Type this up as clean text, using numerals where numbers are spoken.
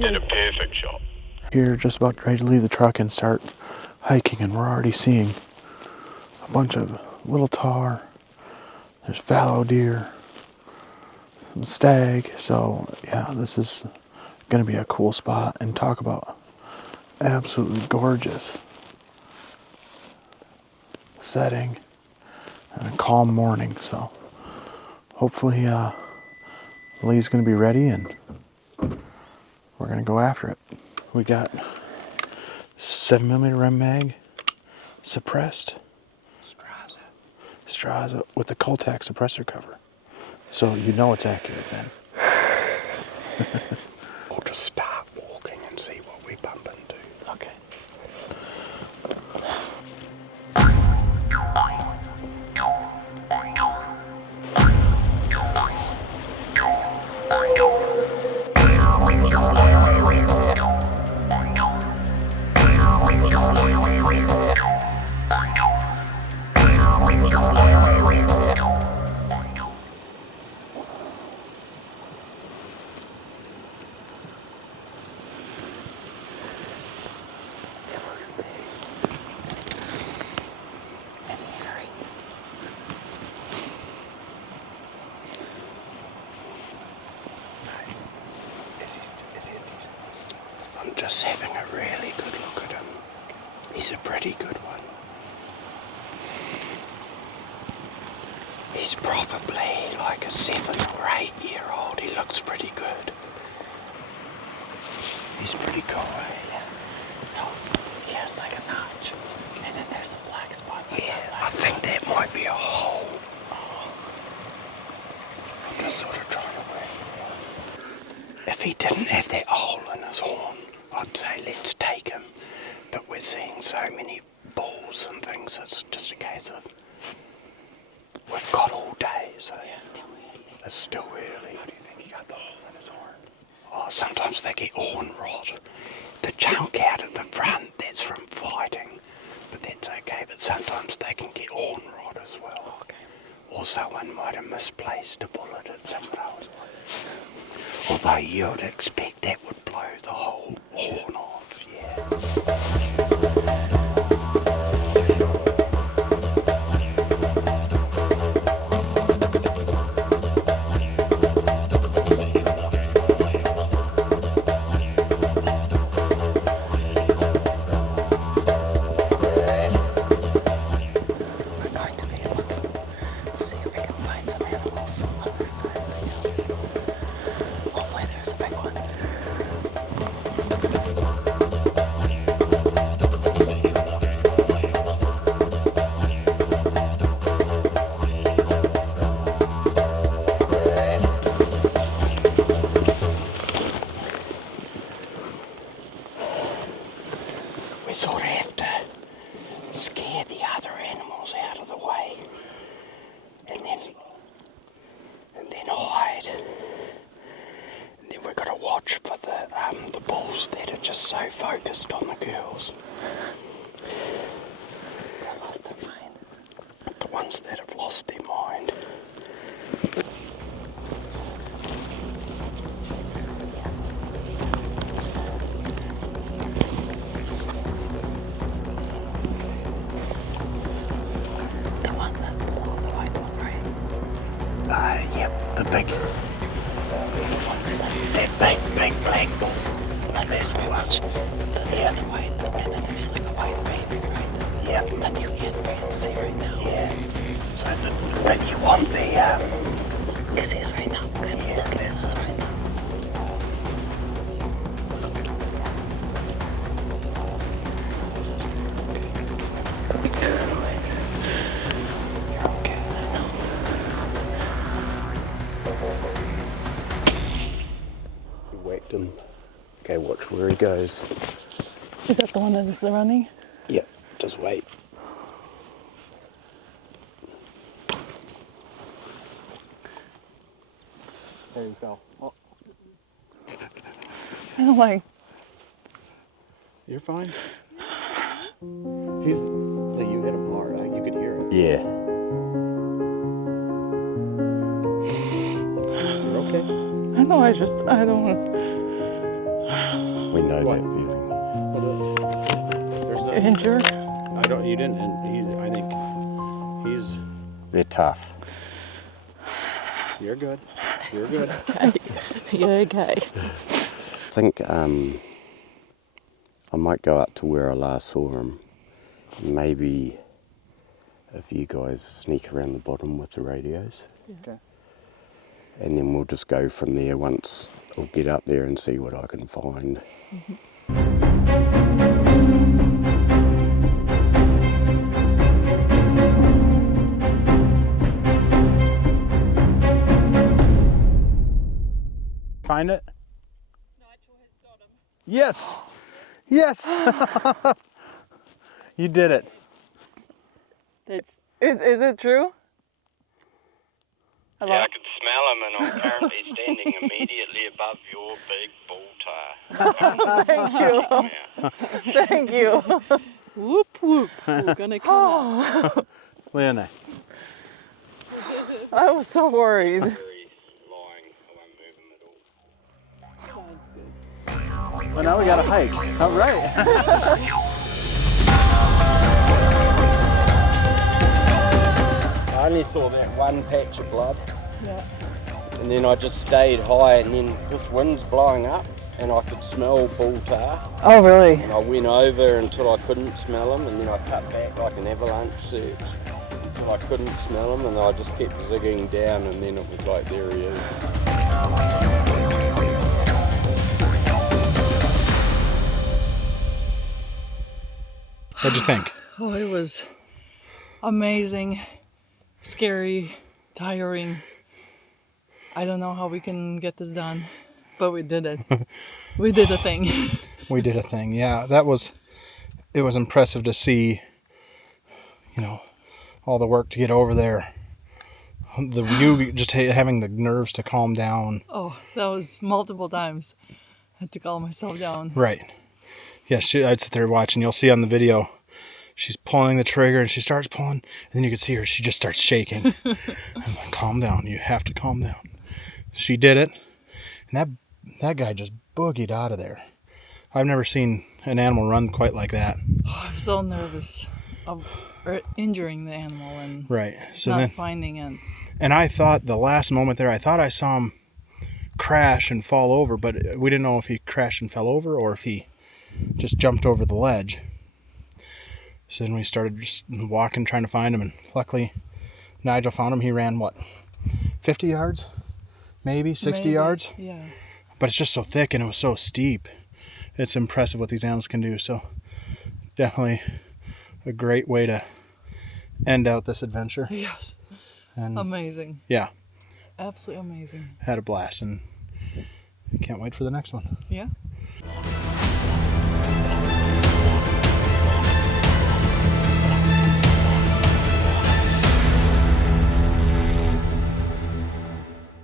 did a perfect shot. Here, just about ready to leave the truck and start hiking, and we're already seeing a bunch of little tahr. There's fallow deer, some stag. So yeah, this is gonna be a cool spot, and talk about absolutely gorgeous setting and a calm morning. So hopefully Lee's gonna be ready and we're gonna go after it. We got 7mm rem mag, suppressed Straza with the Cole-TAC suppressor cover. So you know it's accurate then. Or just start walking and see what we bump into. Okay. I'm just having a really good look at him. He's a pretty good one. He's probably like a 7 or 8 year old. He looks pretty good. He's pretty cool, eh? So he has like a notch, and then there's a black spot. I think that might be a hole. I'm just sort of trying to work it out. If he didn't have that hole in his horn, I'd say let's take him. But we're seeing so many balls and things, it's just a case of we've got all day, so it's still early. How do you think he got the hole in his horn? Oh, sometimes they get horn rot. The chunk out at the front, that's from fighting, but that's okay. But sometimes they can get horn rot as well. Okay. Or someone might have misplaced a bullet at someone else. Although you'd expect that would blow the whole horn off, yeah. We sort of have to scare the other animals out of the way, and then hide. And then we've got to watch for the bulls that are just so focused on the girls. They lost their mind. The ones that have lost their mind. Yep, the big, that big black bull. That's the one. The other white, and then there's like a white baby, right? Yep. That you can't see right now. Yeah. So, but you want the This is right now. Yeah, that's it. Right now. whacked him. Okay, watch where he goes. Is that the one that is running? Yep, just wait. There you go. Oh. I don't like. You're fine. He's like, you hit him hard. You could hear it. Yeah. You're okay. I know. I don't want. We know that feeling. There's no Injured? I don't. You didn't. I think he's. They're tough. You're good. You're good. You're okay. I think I might go up to where I last saw him. Maybe if you guys sneak around the bottom with the radios. Okay. And then we'll just go from there once I'll get up there and see what I can find. Find it? Nigel has got him. Yes! Yes! You did it. Is it true? Hello? Yeah, I can smell him, and I'm currently standing immediately above your big bull tire. Thank you. Thank you. Whoop whoop. We're gonna come out. Leona. I was so worried. Very lying. I won't move him at all. Well, now we got a hike. All right. I only saw that one patch of blood. Yeah. And then I just stayed high, and then this wind's blowing up, and I could smell bull tar. Oh, really? And I went over until I couldn't smell him, and then I cut back like an avalanche search until I couldn't smell him, and I just kept zigging down, and then it was like, there he is. What'd you think? Oh, it was amazing, scary, tiring. I don't know how we can get this done, but we did it. We did a thing. We did a thing. Yeah, it was impressive to see, all the work to get over there. You just having the nerves to calm down. Oh, that was multiple times. I had to calm myself down. Right. Yeah, I'd sit there watching. You'll see on the video, she's pulling the trigger and she starts pulling, and then you can see her. She just starts shaking. I'm like, calm down. You have to calm down. She did it, and that guy just boogied out of there. I've never seen an animal run quite like that. Oh, I'm so nervous of injuring the animal and Right. So not finding it. And I thought the last moment there, I thought I saw him crash and fall over, but we didn't know if he crashed and fell over or if he just jumped over the ledge. So then we started just walking, trying to find him, and luckily Nigel found him. He ran, 50 yards? Maybe 60 yards? Yeah. But it's just so thick and it was so steep. It's impressive what these animals can do. So definitely a great way to end out this adventure. Yes. And amazing. Yeah. Absolutely amazing. Had a blast, and can't wait for the next one. Yeah.